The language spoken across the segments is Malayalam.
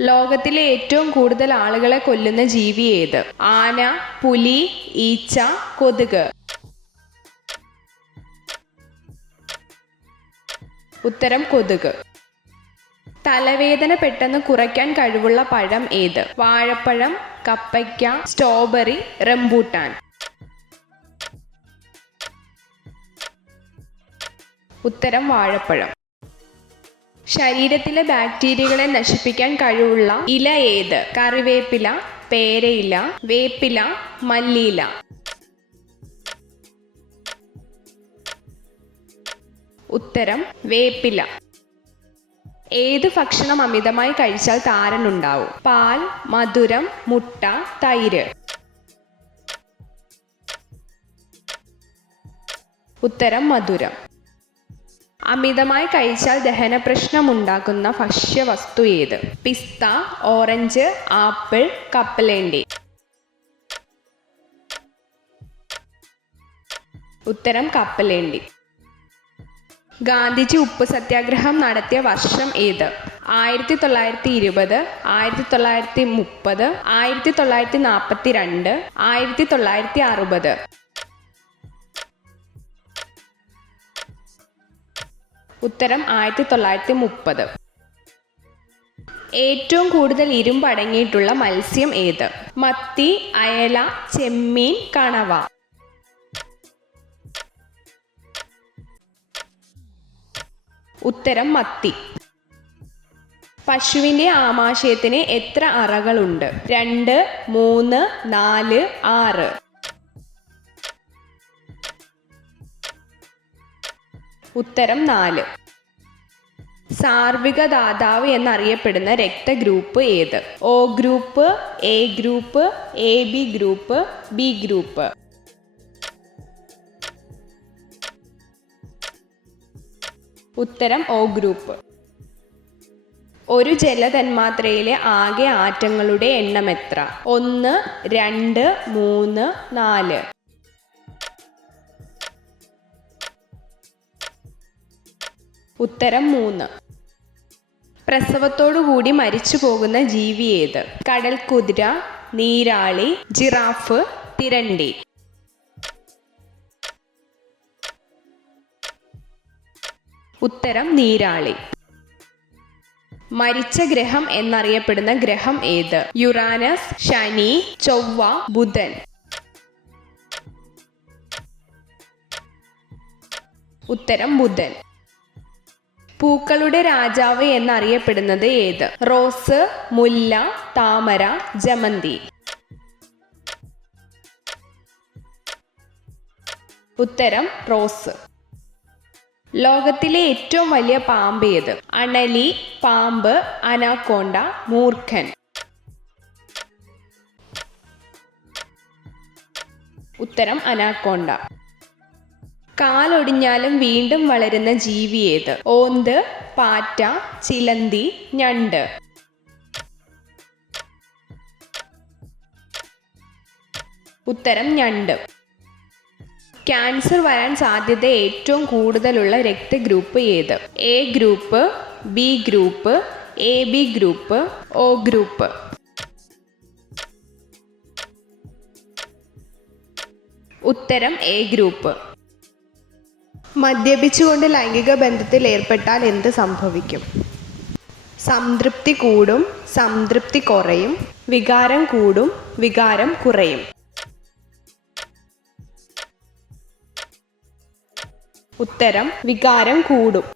ലോകത്തിലെ ഏറ്റവും കൂടുതൽ ആളുകളെ കൊല്ലുന്ന ജീവി ഏത്? ആന, പുലി, ഈച്ച, കൊതുക്. ഉത്തരം കൊതുക്. തലവേദന പെട്ടെന്ന് കുറയ്ക്കാൻ കഴിവുള്ള പഴം ഏത്? വാഴപ്പഴം, കപ്പയ്ക്ക, സ്ട്രോബെറി, റംബൂട്ടാൻ. ഉത്തരം വാഴപ്പഴം. ശരീരത്തിലെ ബാക്ടീരിയകളെ നശിപ്പിക്കാൻ കഴിവുള്ള ഇല ഏത്? കറിവേപ്പില, പേരയില, വേപ്പില, മല്ലിയില. ഉത്തരം വേപ്പില. ഏത് ഭക്ഷണം അമിതമായി കഴിച്ചാൽ താരനുണ്ടാവും? പാൽ, മധുരം, മുട്ട, തൈര്. ഉത്തരം മധുരം. അമിതമായി കഴിച്ചാൽ ദഹന പ്രശ്നമുണ്ടാക്കുന്ന ഭക്ഷ്യവസ്തു ഏത്? പിസ്ത, ഓറഞ്ച്, ആപ്പിൾ, കപ്പലണ്ടി. ഉത്തരം കപ്പലണ്ടി. ഗാന്ധിജി ഉപ്പ് സത്യാഗ്രഹം നടത്തിയ വർഷം ഏത്? 1920, 1930, 1942, 1960. ഉത്തരം 1930. ഏറ്റവും കൂടുതൽ ഇരുമ്പ് അടങ്ങിയിട്ടുള്ള മത്സ്യം ഏത്? മത്തി, അയല, ചെമ്മീൻ, കണവ. ഉത്തരം മത്തി. പശുവിൻ്റെ ആമാശയത്തിന് എത്ര അറകളുണ്ട്? 2, 3, 4, 6. ഉത്തരം 4. സാർവിക ദാതാവ് എന്നറിയപ്പെടുന്ന രക്തഗ്രൂപ്പ് ഏത്? O group, A group, AB group, B group. ഉത്തരം O ഗ്രൂപ്പ്. ഒരു ജലതന്മാത്രയിലെ ആകെ ആറ്റങ്ങളുടെ എണ്ണം എത്ര? 1, 2, 3, 4. ഉത്തരം 3. പ്രസവത്തോടുകൂടി മരിച്ചു പോകുന്ന ജീവി ഏത്? കടൽക്കുതിര, നീരാളി, ജിറാഫ്, തിരണ്ടി. ഉത്തരം നീരാളി. മരിച്ച ഗ്രഹം എന്നറിയപ്പെടുന്ന ഗ്രഹം ഏത്? യുറാനസ്, ശനി, ചൊവ്വ, ബുധൻ. ഉത്തരം ബുധൻ. പൂക്കളുടെ രാജാവ് എന്നറിയപ്പെടുന്നത് ഏത്? റോസ്, മുല്ല, താമര, ജമന്തി. ഉത്തരം റോസ്. ലോകത്തിലെ ഏറ്റവും വലിയ പാമ്പ് ഏത്? അണലി, പാമ്പ്, അനാക്കോണ്ട, മൂർഖൻ. ഉത്തരം അനാക്കോണ്ട. കാലൊടിഞ്ഞാലും വീണ്ടും വളരുന്ന ജീവി ഏത്? ഓന്ത്, പാറ്റ, ചിലന്തി, ഞണ്ട്. ഉത്തരം ഞണ്ട്. ക്യാൻസർ വരാൻ സാധ്യത ഏറ്റവും കൂടുതലുള്ള രക്തഗ്രൂപ്പ് ഏത്? A group, B group, AB group, O group. ഉത്തരം A ഗ്രൂപ്പ്. മദ്യപിച്ചുകൊണ്ട് ലൈംഗിക ബന്ധത്തിൽ ഏർപ്പെട്ടാൽ എന്ത് സംഭവിക്കും? സംതൃപ്തി കൂടും, സംതൃപ്തി കുറയും, വികാരം കൂടും, വികാരം കുറയും. ഉത്തരം വികാരം കൂടും.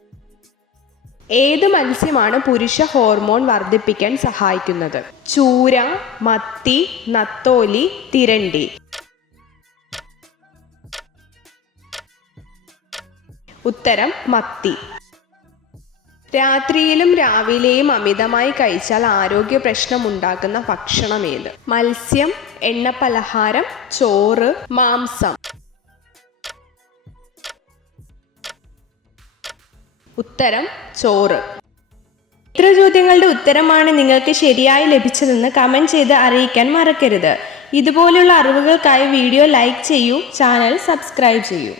ഏത് മത്സ്യമാണ് പുരുഷ ഹോർമോൺ വർദ്ധിപ്പിക്കാൻ സഹായിക്കുന്നത്? ചൂര, മത്തി, നത്തോലി, തിരണ്ടി. ഉത്തരം മത്തി. രാത്രിയിലും രാവിലെയും അമിതമായി കഴിച്ചാൽ ആരോഗ്യ പ്രശ്നം ഉണ്ടാക്കുന്ന ഭക്ഷണം ഏത്? മത്സ്യം, എണ്ണപ്പലഹാരം, ചോറ്, മാംസം. ഉത്തരം ചോറ്. ഇത്ര ചോദ്യങ്ങളുടെ ഉത്തരമാണ് നിങ്ങൾക്ക് ശരിയായി ലഭിച്ചതെന്ന് കമൻറ്റ് ചെയ്ത് അറിയിക്കാൻ മറക്കരുത്. ഇതുപോലുള്ള അറിവുകൾക്കായി വീഡിയോ ലൈക്ക് ചെയ്യൂ, ചാനൽ സബ്സ്ക്രൈബ് ചെയ്യൂ.